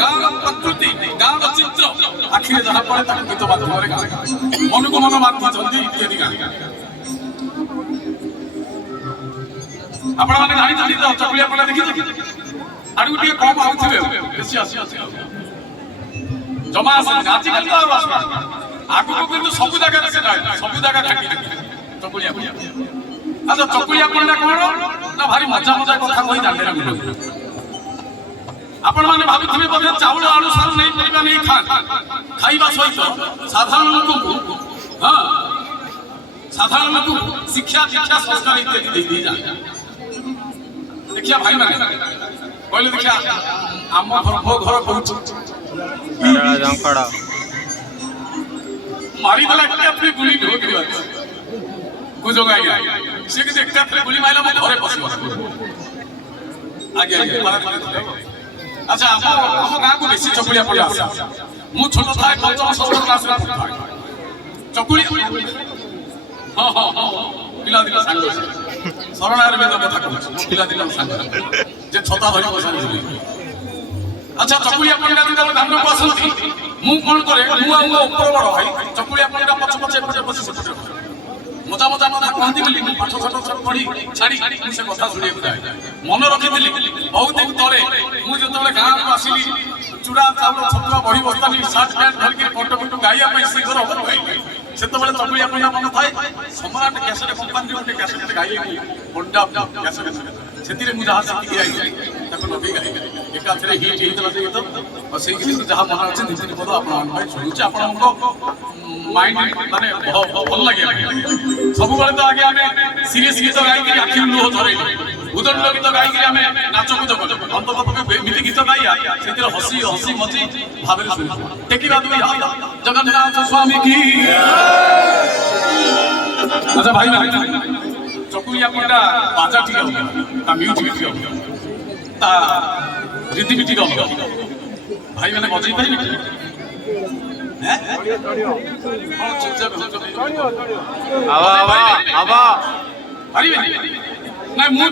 ଗାଁର ପ୍ରକୃତି ଗାଁର ଚିତ୍ର ଆଖିରେ ଯାହା ପଡେ ତାକୁ ଗୀତ ମାଧ୍ୟମରେ ଗାଁ ମନକୁ ମନ ବାନ୍ଧିଛନ୍ତି ଇତ୍ୟାଦି ଗାଁ ଆପଣମାନେ ଜାଣିଛନ୍ତି ତ ଚକୁଳିଆ ପଡା ଦେଖିଛନ୍ତି ଆଡକୁ ଟିକେ କମ ଆଉଥିବେ ବେଶୀ ଆସି ଜମା ଆସନ୍ତି ଆଜିକାଲି ଆଉ ଆସୁନା ଆଗକୁ କିନ୍ତୁ ସବୁ ଜାଗାରେ ସେ ଯାଏ ସବୁ ଜାଗା ଖାଟି ଚକୁଳିଆ ପଡିଆ ଆଚ୍ଛା ଚକୁଳିଆ ପଡିଆ କଣ ନା ଭାରି ମଜା ମଜା କଥା କହି ଦାଣ୍ଡରେ ବୁଲୁ ଆପଣମାନେ ଭାବୁଥିବେ ବୋଧେ ଚାଉଳ ଆଳୁ ସାରୁ ନେଇ ପରିବା ନେଇ ଖାଇବା ସହିତ ସାଧାରଣ ଲୋକଙ୍କୁ ସାଧାରଣ ଲୋକଙ୍କୁ ଶିକ୍ଷା ଦୀକ୍ଷା ସଂସ୍କାର ଇତ୍ୟାଦି ଦେଇ ଯାଏ ଦେଖିଆ ଭାଇମାନେ କହିଲେ ଦେଖିଆ ଆମ ଘର କହୁଛୁ ମାରିଦେଲା ଏକାଥରେ ଗୁଳି ଢୋକିବା ଗୁଜବ ଆଜ୍ଞା ସେ କିଛି ଏକାଥରେ ଗୁଳି ମାରିଲା ମୋ ଘରେ ପଶିବ ଆଜ୍ଞା ଆଚ୍ଛା ଆମ ଗାଁକୁ ବେଶୀ ଚକୁଳିଆ ପଡିଆ ଆସେ ମୁଁ ଛୋଟ ଥାଏ ପଞ୍ଚମ ଷଷ୍ଠ କ୍ଲାସରେ ପଢୁଥାଏ ଚକୁଳି ହଁ ପିଲାଦିନ ସାଙ୍ଗ ଶରଣାରେ ବେଦ କଥା କହୁଛି ପିଲାଦିନ ସାଙ୍ଗ ଯେ ଛତା ଧରି ବସାଇଥିଲି ଆଚ୍ଛା ଚକୁଳିଆ ପଡିଆ ଯେତେବେଳେ ଦାଣ୍ଡକୁ ଆସନ୍ତି ମୁଁ କଣ କରେ ମୁଁ ଆଉ ମୋ ଉପର ବଡ ଭାଇ ଚକୁଳିଆ ପଡିଆ ପଛ ପଛ ଏପଟେ ବସି ସେପଟେ ମଜା ମଜା କଥା କହନ୍ତି ବୋଲି ମୁଁ ପାଠ ଛାଠ ପଢି ଛାଡି ମୁଁ ସେ କଥା ଶୁଣିବାକୁ ଯାଏ ମନେ ରଖିଥିଲି ବହୁତ ଦିନ ତଳେ ମୁଁ ଯେତେବେଳେ ଗାଁକୁ ଆସିଲି ଚୁଡ଼ା ଚାଉଳ ଛତୁଆ ବଢି ବସ୍ତାନି ସାର୍ଟ ପ୍ୟାଣ୍ଟ ଧରିକି ଫଟୋ ଫଟୋ ଗାଇବା ପାଇଁ ସେ ଘର ସେତେବେଳେ ଚକୁଳିଆ ପଡିଆ ମନେ ଥାଏ ସମ୍ରାଟ କ୍ୟାସେଟ କମ୍ପାନୀରେ ଗୋଟେ କ୍ୟାସେଟ ଗାଇବାକୁ ପଣ୍ଡା କ୍ୟାସେଟ ସେଥିରେ ମୁଁ ଯାହା ଶିଖିକି ଯାଇଥିଲି ତାକୁ ଲଗେଇ ଗାଇଲି ଏକାଥରେ ହିଟ୍ ହେଇଥିଲା ସେ ଗୀତ ଆଉ ସେଇ ଗୀତକୁ ଯାହା ମନେ ଅଛି ଦି ତିନି ପଦ ଆପଣଙ୍କ ପାଇଁ ଶୁଣୁଛି ଆପଣଙ୍କ ମାଇଣ୍ଡ ମାନେ ଭଲ ଲାଗେ ସବୁବେଳେ ତ ଆଗେ ଆମେ ସିରିୟସ୍ ଗୀତ ଗାଇକି ଆଖିରୁ ଲୁହ ଝରେଇଲୁ ଉଦଣ୍ଡ ଗୀତ ଗାଇକି ଆମେ ନାଚକୁଦ କଲୁ ଅନ୍ତତଃ ଏମିତି ଗୀତ ଗାଇବା ସେଥିରେ ହସି ହସି ମଜି ଭାବରେ ଶୁଣିଛୁ ଟେକିବା ଦୁଇ ହାତ ଜଗନ୍ନାଥ ସ୍ୱାମୀ କି ଆଚ୍ଛା ଭାଇ ଚକୁଳିଆ ପଡା ବାଜା ଟିକେ ଅଲଗା ତା ମ୍ୟୁଜିକ ଟିକେ ଅଲଗା ତା ରୀତିବି ଟିକେ ଅଲଗା ଭାଇ ମାନେ ବଜେଇ ପାରିବେ ନାଇଁ ମୁଁ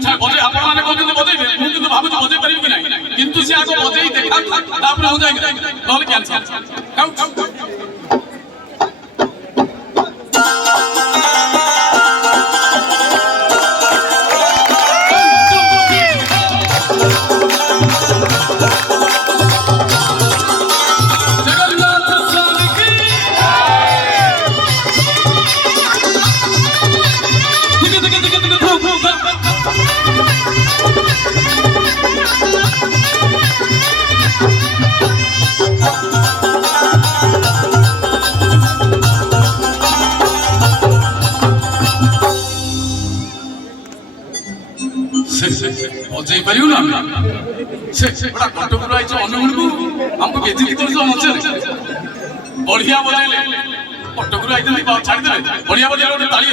ଆପଣମାନେ କହୁଛନ୍ତି ବଜେଇବେ ମୁଁ କିନ୍ତୁ ଭାବୁଛି ବଜେଇ ପାରିବି କି ନାହିଁ କିନ୍ତୁ ସେ ଆଗ ବଜେଇ ଦେଖାନ୍ତୁ ତାପରେ ମୁଁ ଯାଇକି ନହେଲେ କ୍ୟାନ୍ସଲ बजई पारू ना कटक आई अनुगुण को आमको बेजित कर बढ़िया बजेले कटक आई छाड़दे बढ़िया बजेले ताली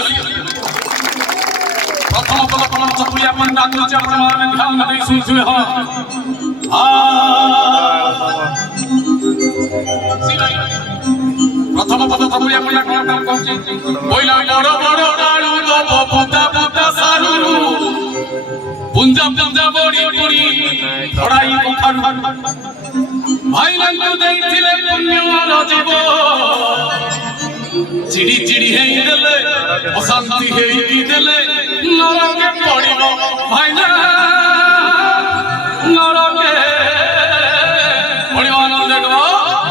प्रथम पद कौन चकुलिया पंडा ध्यान नहीं शुणुए प्रथम पद चकुलिया पंडा कौन कौन कहला बड़ बड़ पुंजा पुंजा बड़ी बड़ी थोड़ाई कखारू भाई लंगू देइथिले पुण्यवान जीव चिड़ी चिड़ी हेई देले अशांति हेई देले नरके पड़िबो भाई ना नरके पड़िबो न देखबो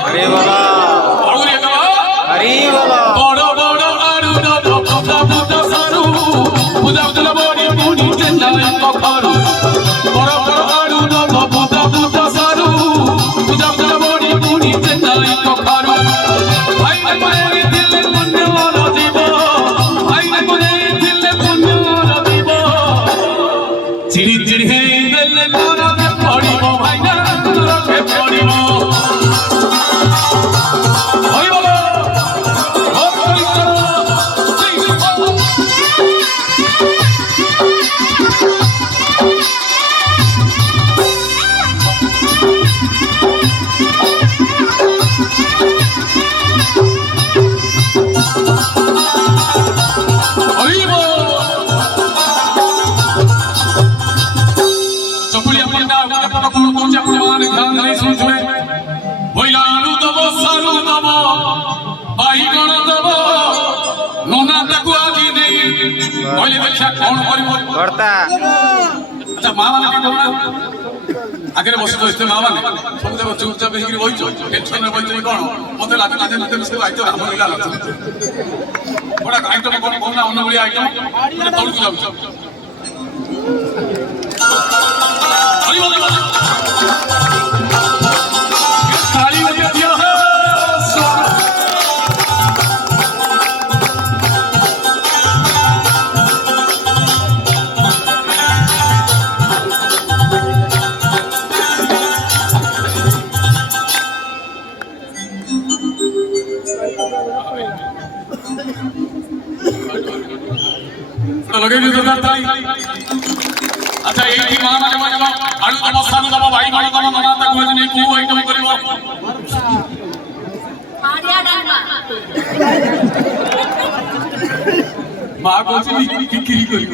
अरे बाबा और देखबो अरे बाबा बड़ बड़ आरु दब पता पता सारू पूजा पूजा बड़ी बड़ी चंदा कखारू बड़ बड़ आरु दब पता पता सारू पूजा पूजा बड़ी बड़ी चंदा कखारू भाई ने दिल पुण्यवान जीव भाई ने दिल पुण्यवान जीव चिड़ी चिड़ी हे दिल नरके पड़िबो भाई ना नरके पड़िबो भाई बोलो चकुलिया पंडा ध्यान नहीं सुन କହିଲେ ଦେଖିବା କଣ କରିବ ଭର୍ତ୍ତା। ଆଚ୍ଛା ମା ମାନେ ଟିକେ କହୁନା ଆଗରେ ବସି ରହିଥିଲେ ମା ମାନେ ସବୁ ଯାକ ଚୁପଚାପ ହେଇକିରି ବଇଛ ଟେନସନରେ ବଇଛ କଣ ମତେ ଲାଗେ ନିଜେ ନିଜେ ସବୁ ଆଇଟମ ରାମ ଲୀଳା ଲାଗୁଛି ଗୋଟା ଆଇଟମ କଣ କହୁନା ଅନ୍ୟ ଭଳିଆ ଆଇଟମ ତଳକୁ ଯାଉଛି ଲଗେଇ আচ্ছা এই মা মানে বললো আলু দম সালু দম ভাই ভাই দম না তাকু আজ নেই কোন আইটেম করিব আরিয়া ডালমা মা কইছি কিকিরি করিব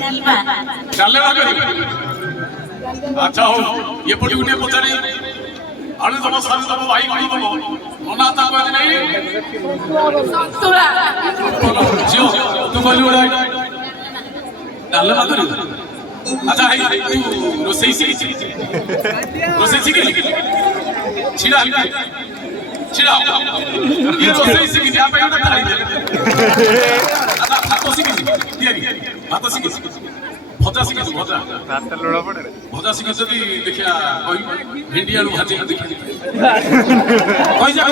ডালমা ডালে না করিব আচ্ছা হো এপটি গুটে পচারি আলু দম সালু দম ভাই ভাই দম না তাকু আজ নেই সন্তুলা জিও তু কইলি ওড়াই ডালে না করিব আচ্ছা হাই তু রোসেই শিখেছি রোসেই শিখেছি ছিড়া ছিড়া ये रोसई শিখেছি আপনি এটা খাই আচ্ছা ভাত শিখেছি তিয়ারি ভাত শিখেছি ভজা শিখেছি ভজা ভাতটা লোড়া পড়ে রে ভজা শিখেছি যদি দেখিয়া কই ভেন্ডি আলু ভাজি দেখি কই যা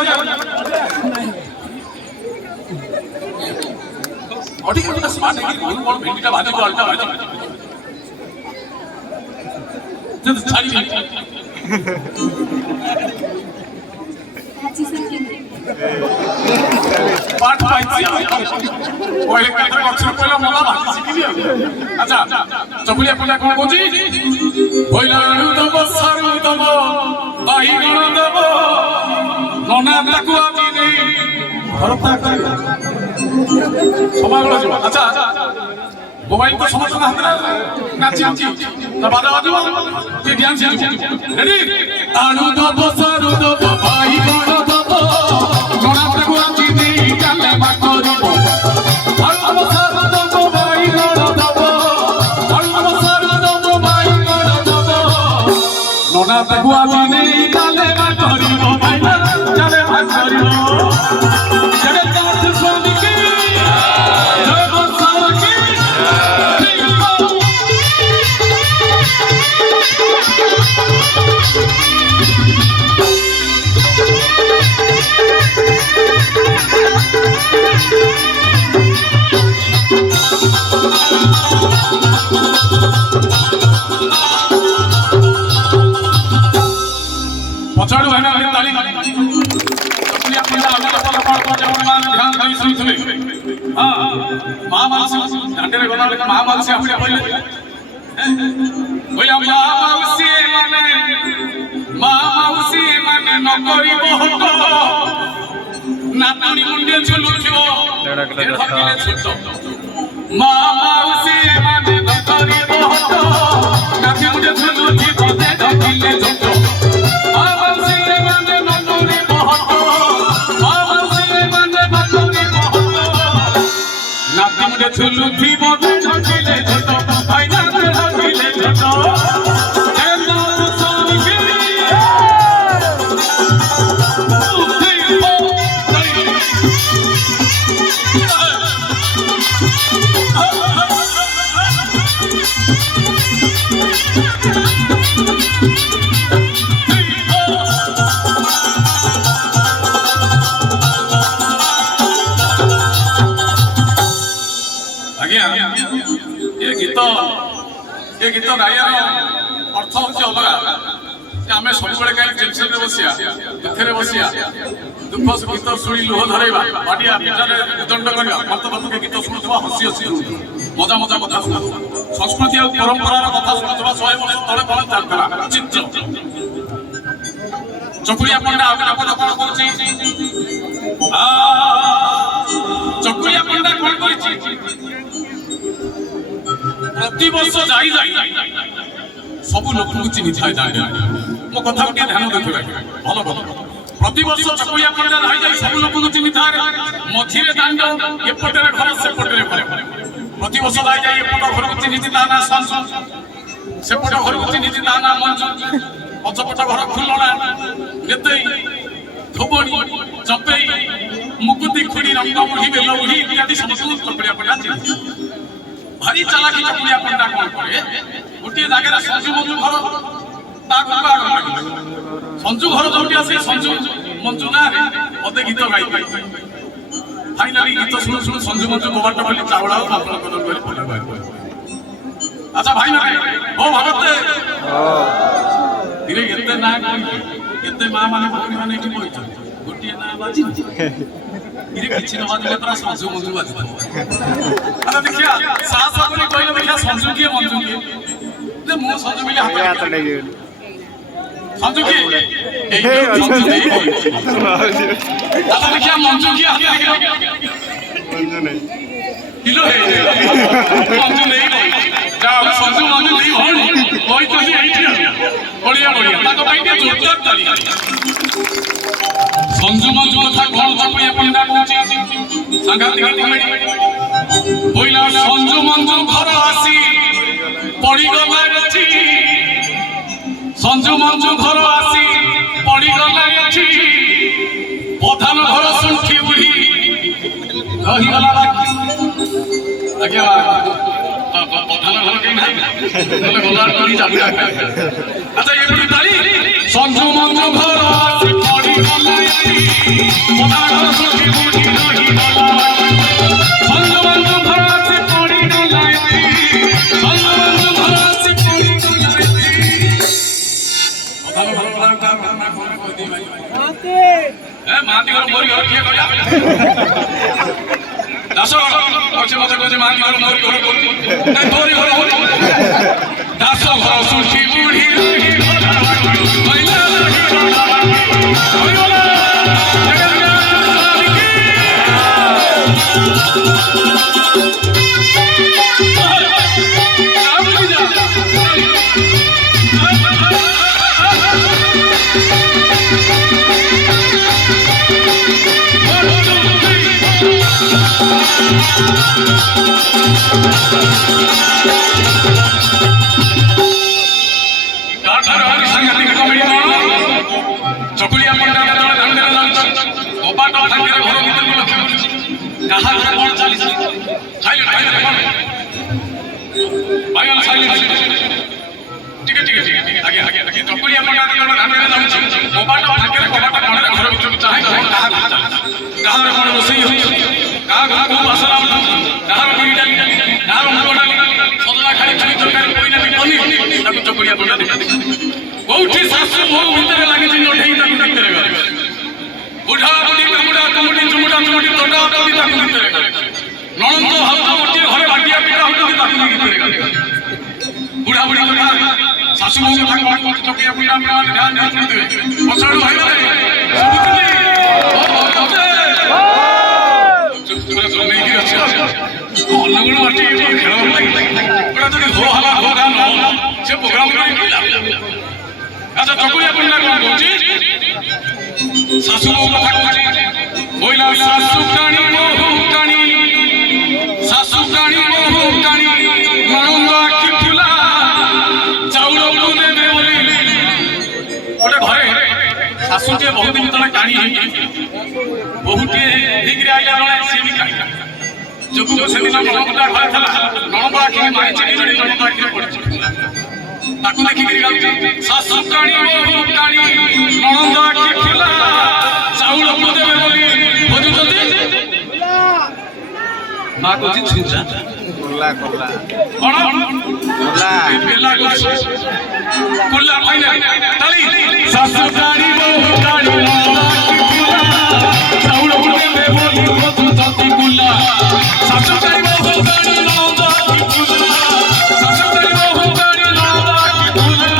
অডিক একটা স্মার্ট দেখি কোন কোন ভেন্ডিটা ভাজি তো আলটা ভাজি যদি ছাড়ি পাট পাইছি ওই কথা অক্ষর কইলা মোলা ভাজি শিখিলি আচ্ছা চকুলিয়া কোলা কোন কইছি কইলা আলু দব সারু দব বাইগণ দব ননা তাকু আমি নেই ভরতা করি সমাগল যাব আচ্ছা মোবাইল তো সমস্ত হাতে নাচি নাচি তা বাজা বাজব তে ডান্স রেডি আলু দব সারু দব বাইগণ দব ননা তাকু আমি নেই কালে মা করিব আলু দব সারু দব বাইগণ দব আলু দব সারু দব বাইগণ দব ননা তাকু আমি নেই কালে মা করিব ভাইনা কালে মা করিব पछाड़ू है ना ताली चकुलिया पिला आगे पल पल पर जवान ध्यान दई सुनथले हां महामानसी ढांडे रे गला महामानसी आपले पहिले ओया महामानसी माने न करिब हट नातनी मुंडे झुलुथिबो ढकिले छुट महामानसी माने न करिब हट नातनी मुंडे झुलुथिबो ढकिले छुट झुलू थी बोले ढकिले छोटो भाई ना ढकिले छोटो ए नाम सोनी के ये गीत गाइबार अर्थ हूँ अलग आम सब टेंशन में बसिया दुखे बसिया दुख गीत शुणी लुह धरवा बाटिया पिटारे दंड करवा मत बतुके गीत शुणुवा हसी हसी मजा मजा कथा शुणु संस्कृति और परंपरार कथा शुणुवा 100 वर्ष तले कौन चलता चित्र चकुलिया पंडा आगे कौन कौन चकुलिया पंडा कौन कर प्रति वर्ष जाई जाई सब लोक को चिन्हि थाए जाने मो कथा के ध्यान देथिबा भलो भलो ପ୍ରତିବର୍ଷ ଚକୁଳିଆ ପଣ୍ଡା ରହିଯାଇ ସବୁ ଲୋକଙ୍କୁ ଚିହ୍ନିଥାଏ ମଝିରେ ଦାଣ୍ଡ ଏପଟରେ ଘର ସେପଟରେ ଘର ପ୍ରତିବର୍ଷ ରହିଯାଇ ଏପଟ ଘରକୁ ଚିହ୍ନିଛି ତା ନାଁ ସଞ୍ଜୁ ସେପଟ ଘରକୁ ଚିହ୍ନିଛି ତା ନାଁ ମଞ୍ଜୁ ପଛପଟ ଘର ଖୁଲଣା ନେତେଇ ଧୋବଣୀ ଚପେଇ ମୁକୁତି ଖୁଡ଼ି ରଙ୍ଗ ବୁଢ଼ୀ ବେଲ ବୁଢ଼ୀ ଇତ୍ୟାଦି ସମସ୍ତଙ୍କୁ ଚକୁଳିଆ ପଣ୍ଡା ଚିହ୍ନିଛି ଭାରି ଚାଲାକି ଚକୁଳିଆ ପଣ୍ଡା କଣ କରେ ଗୋଟିଏ ଜାଗାରେ ସଞ୍ଜୁ ମଞ୍ଜୁ ଘର ତା ଘରକୁ ଆଗ ଲାଗିଲା ସଞ୍ଜୁ ଘର ଯୋଉଠି ଆସେ ସଞ୍ଜୁ ମଞ୍ଜୁ ନାଁରେ ଅଧେ ଗୀତ ଗାଇବେ ফাইনালি গীত শুনে শুনে সঞ্জু মঞ্জু কবারটা বলি চাওড়াও আপনার কদম করে পড়ে বাইরে আচ্ছা ভাই মানে ও ভাগতে ধীরে এতে না এতে মা মানে ভগ্নী মানে এটি বইছে গোটিয়ে না বাজি ধীরে কিছু না বাজলে তারা সঞ্জু মঞ্জু বাজি আচ্ছা দেখিয়া সাহস আপনি কইলে দেখিয়া সঞ্জু কি মঞ্জু কি যে মু সঞ্জু মিলে হাত সঞ্জু কি এই সঞ্জু নেই বলছে আচ্ছা দেখিয়া মঞ্জু কি হাত দেখিয়া মঞ্জু নেই কিলো হে মঞ্জু নেই যাও সঞ্জু মঞ্জু নেই হনি ওই তো এইটি বড়িয়া বড়িয়া তাকে পাইতে জোরদার তালি সঞ্জু মঞ্জু কথা কোন চকুলিয়া পণ্ডা কହୁଛି সাংঘাতিক কমেডি বইলা সঞ্জু মঞ্জু ঘর আসি পড়িগলা এছি সঞ্জু মঞ্জু ঘর আসি পড়িগলা এছি প্রধান ঘর শুনছি বুড়ি রহিগলা বাকি আজ্ঞা প্রধান ঘর কেই নাই তাহলে গলার করি যাবি আচ্ছা এগুলি তাই সঞ্জু মঞ্জু ঘর আসি পড়িগলা এছি প্রধান ঘর শুনছি বুড়ি রহিগলা সঞ্জু মঞ্জু ঘর আসি পড়িগলা এছি সঞ্জু মঞ্জু ঘর আসি পড়িগলা এছি প্রধান ঘর না কোন কই দি ভাই মাটি ঘর মরি ঘর কিয়ে কইয়া দাস কইছে মতে কইছে মাটি ঘর মরি ঘর কইছি না তোরি ঘর হই দাস ঘর সুঠি বুড়ি কইলা কইলা চকুলিয়া পণ্ডা যেতবে দাণ্ডে যাচ্ছে কপাট ভাঙ্গের ঘর ভিতরକୁ লক্ষ্য করছি কাহা ঘরে কোন চালিছে খাইলে খাইলে ভাইয়ান সাইলেন্স ঠিক আছে ঠিক আছে আগে আগে আগে চকুলিয়া পণ্ডা যেতবে দাণ্ডে যাচ্ছে কপাট ভাঙ্গের কপাট কোণের ঘর ভিতরକୁ চাহে কাহা ঘর চালিছে কাহার কোন রসই হচ্ছে কাহা ঘর খুব আসলাম কাহার বিড়ি ডালি কাহার মুগ ডালি সদলা খাই ছুই তরকারি কইনা পনির তাকে চকুলিয়া পণ্ডা দেখা দেখি কোউঠি শাশু বহু ভিতরে লাগিছি নঠেই তাকে ভিতরে গলে বুঢ়া বুঢ়ী কামুড়া কামুড়ি চুমুড়া চুমুড়ি তোটা তোটি তাকে ভিতরে গলে ননন্দ হালকা মোটি ঘরে ভাটিয়া পিঠা হতে তাকে ভিতরে গলে বুঢ়া বুঢ়ী কথা শাশু বহু কথা কোন কোন চকুলিয়া পণ্ডা মানে ধ্যান দিয়ে শুনতে পছড় ভাই মানে শুনতে ও তবে চুপচাপ শুনে কি আছে অন্যগুলো মাটি খেলা লাগে ওটা যদি হো হালা হো গান সে প্রোগ্রাম করে কি লাভ আচ্ছা চকুলিয়া পণ্ডা কোন কହୁଛି শাশু বহু কথা কହୁଛି বইলা শাশু কানি বহু কানি শাশু কানি বহু কানি ননন্দ আখি ফুলা চাউল দেবে বলি ওটা ঘরে শাশুটিয়ে বহু দিন তলে কানি বহুটিয়ে ହେଇକିରି ଆଇଲା ବେଳେ ସିଏ ବି କାଣି ଯୋଗୁକୁ ସେଦିନ ନଣନ୍ଦଟା ଘରେ ଥିଲା ନଣନ୍ଦ ଆଖିକି ମାରିଛି ବିଜୁଳି ନଣନ୍ଦ ଆଖିରେ ପଡ଼ିଛି ତାକୁ ଦେଖିକିରି ଗାଉଛି ଶାଶୁ କାଣି ବହୁ କାଣି ନଣନ୍ଦ ଆଖି ଫୁଲା ଚାଉଳକୁ ଦେବେ ବୋଲି ଖୋଜୁଛନ୍ତି ମା କହୁଛି ଛୁଞ୍ଚା କୋଲା କୋଲା କଣ କୋଲା ବେଲା କହୁଛି କୋଲା ଫାଇନାଲ ତାଳି ଶାଶୁ କାଣି ବହୁ କାଣି ନଣନ୍ଦ ଆଖି ଫୁଲା ଚାଉଳକୁ ଦେବେ ବୋଲି ଖୋଜୁଛନ୍ତି କୋଲା ଶାଶୁ କାଣି ବହୁ କାଣି ନଣନ୍ଦ ଆଖି ଫୁଲା ଶାଶୁ କାଣି ବହୁ କାଣି ନଣନ୍ଦ ଆଖି ଫୁଲା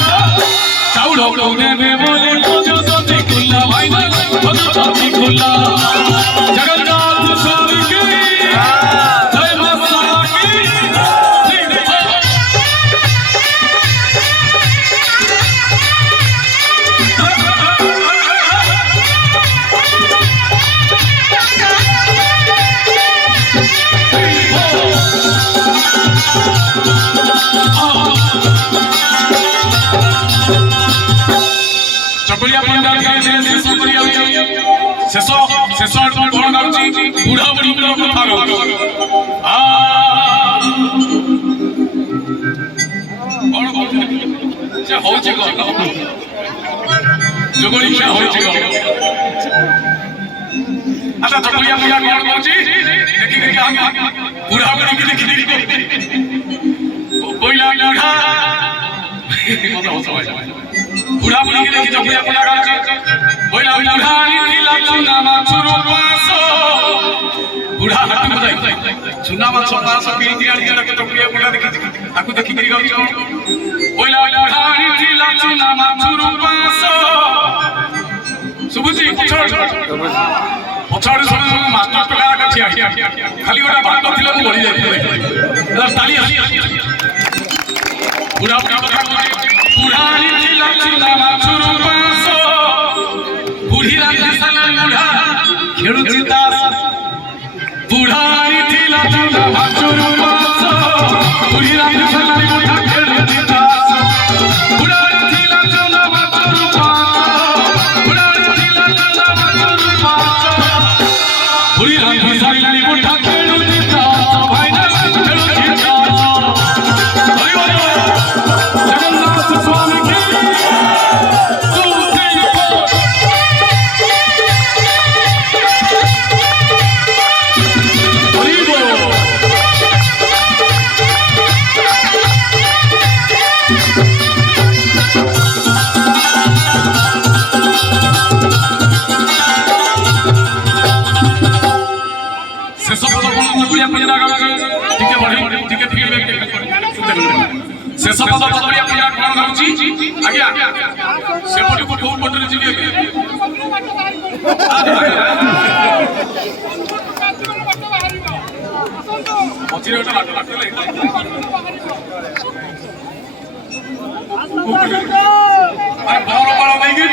ଚାଉଳକୁ ଦେବେ ବୋଲି ଖୋଜୁଛନ୍ତି କୋଲା ଫାଇନାଲ ଖୋଜୁଛନ୍ତି କୋଲା ଜଗନ୍ନାଥ ସ୍ୱାମୀ କି ଜୟ ମା ଶାରଳା କି ଚକୁଳିଆ ପଣ୍ଡା ଧୀରେ ଧୀରେ ଶେଷ କରି ଯାଉଛି ଶେଷ ଆଡକୁ କଣ ଗାଉଛି ବୁଢା ବୁଢୀଙ୍କର କଥା ଗାଉଛି କଣ କହୁଛି ସେ ହଉଛି କଣ ଯୋଗଳି ଖିଆ ହଉଛି କଣ আচ্ছা চকুলিয়া পূজা কଣ কହୁଛି দেখি দেখি বুঢ়া বুঢ়ীକି দেখি দেখি কইলা বুঢ়া মজা হচ্ছে বুঢ়া বুঢ়ীକି দেখি চকুলিয়া পূজা গাଉଛି কইলা বুঢ়া নীলা চুনা মাছুর পাশ বুঢ়া হাটକୁ ଯାଇ ଚୁନା ମାଛ ପାଶ କିଣିକି ଆଣିକି ତାକୁ ଚକୁଲିଆ ପୂଜା ଦେଖିଛି ତାକୁ ଦେଖିକିରି ଗାଉଛି କଇଲା ବୁଢ଼ା নীলা ଚୁନା ମାଛୁର ପାଶ ଶୁଭୁଛି ପଛଆଡୁ ସବୁ ମାଷ୍ଟର ଟୋକା ଠିଆ ଖାଲି ଗୋଟେ ଭାତ ଥିଲା ମୁଁ ବଢି ଯାଇଥିଲି ତାଳି ବୁଢା ବୁଢା କଥା କହୁଛି ବୁଢା ଥିଲା ଚୁନା ମାଛୁର ପାଶ ବୁଢୀ ରାନ୍ଧି ସାରିଲା ବୁଢା ଖେଳୁଛି ତାସ ବୁଢା ଥିଲା ଚୁନା ମାଛୁର ପାଶ ବୁଢୀ ରାନ୍ଧି ସାରିଲା ବୁଢା ଖେଳୁଛି ତାସ ବୁଢା ଥିଲା ଚୁନା ମାଛୁର ପାଶ ବୁଢା ଥିଲା ଚୁନା ମାଛୁର ପାଶ ବୁଢୀ ରାନ୍ଧି ସାରିଲା ବୁଢା ଖେଳୁଛି ତାସ ଭାଇନା ଖେଳୁଛି ତାସ ଜଗନ୍ନାଥ ସ୍ୱାମୀ କି ଶେଷ ପଦ କଣ ଚକୁଳିଆ ପଣ୍ଡା ଗାଉଛି ଟିକେ ବଢି ଟିକେ ଫିଡବ୍ୟାକ୍ ଶେଷ ପଦ ଚକୁଳିଆ ପଣ୍ଡା କଣ ଗାଉଛି ଆଜ୍ଞା ସେପଟକୁ କୋଉ ପଟରେ ଯିବି ମଝିରେ ଗୋଟେ ବାଟ ବାଟଲେ ବର ବଳ ଦେଇକି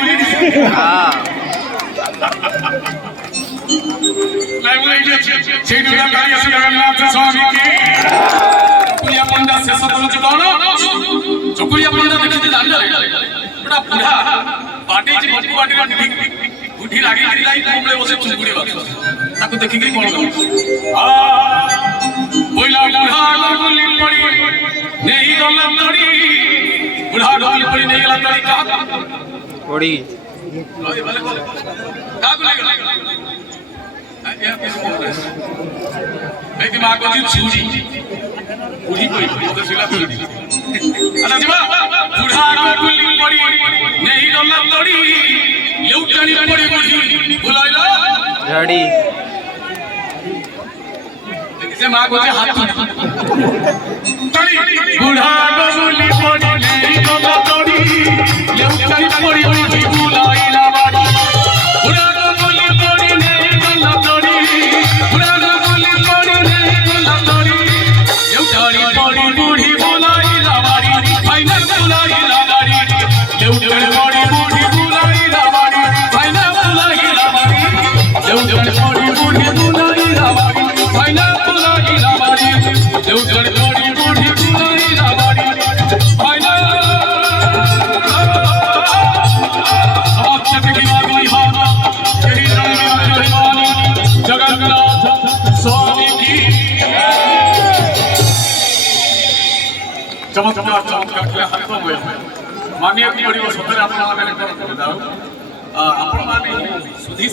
ଜଗନ୍ନାଥ ସ୍ୱାମୀ କି ଚକୁଳିଆ ପଣ୍ଡା ଶେଷ କରୁଛି କଣ ଚକୁଳିଆ ପଣ୍ଡା ଦେଖିଛି ଦାଣ୍ଡରେ ଗୋଟା ବୁଢା ବାଟେଇଛି ବକୁ ବାଟିରେ ବୁଢୀ ରାଗିକି ଯାଇ କୋଉବେଳେ ବସେ ଚୁଙ୍ଗୁଡି ବାଛୁ ତାକୁ ଦେଖିକି କଣ କରୁଛି ବୋଇଲା ବୁଢା ଗୁଲି ପଡି ନେଇ ଗଲା ତଡି ବୁଢା ଗୁଲି ପଡି ନେଇଗଲା ତଡି କାହାକୁ ପଡି କାହାକୁ ନେଇଗଲା এইটি মা কইছি ছুরি বুড়ি কই ওতে ছিলা ছুরি আচ্ছা জিবা বুড়া গুলি পড়ি নেই গলা লড়ি লেউটানি পড়ি বুড়ি ভুলাইলো ঝাড়ি সে মা কইছে হাত তড়ি বুড়া গুলি পড়ি নেই গলা লড়ি লেউটানি পড়ি বুড়ি ভুলাইলা বাড়ি বুড়া গুলি পড়ি নেই গলা লড়ি বুড়া গুলি পড়ি নেই গলা লড়ি লেউটানি পড়ি বুড়ি ভুলাইলা বাড়ি ফাইনাল ভুলাইলা বাড়ি লেউটানি পড়ি বুড়ি ভুলাইলা বাড়ি ফাইনাল ভুলাইলা বাড়ি লেউটানি পড়ি বুড়ি ভুলাইলা বাড়ি ফাইনাল ভুলাইলা বাড়ি লেউটানি পড়ি বুড়ি ভুলাইলা বাড়ি ফাইনাল जगन्नाथ स्वामी की चमत्कार चमत्कार हाथ हुए मानिया की बड़ी सतरे आपण माने आपण माने सुधी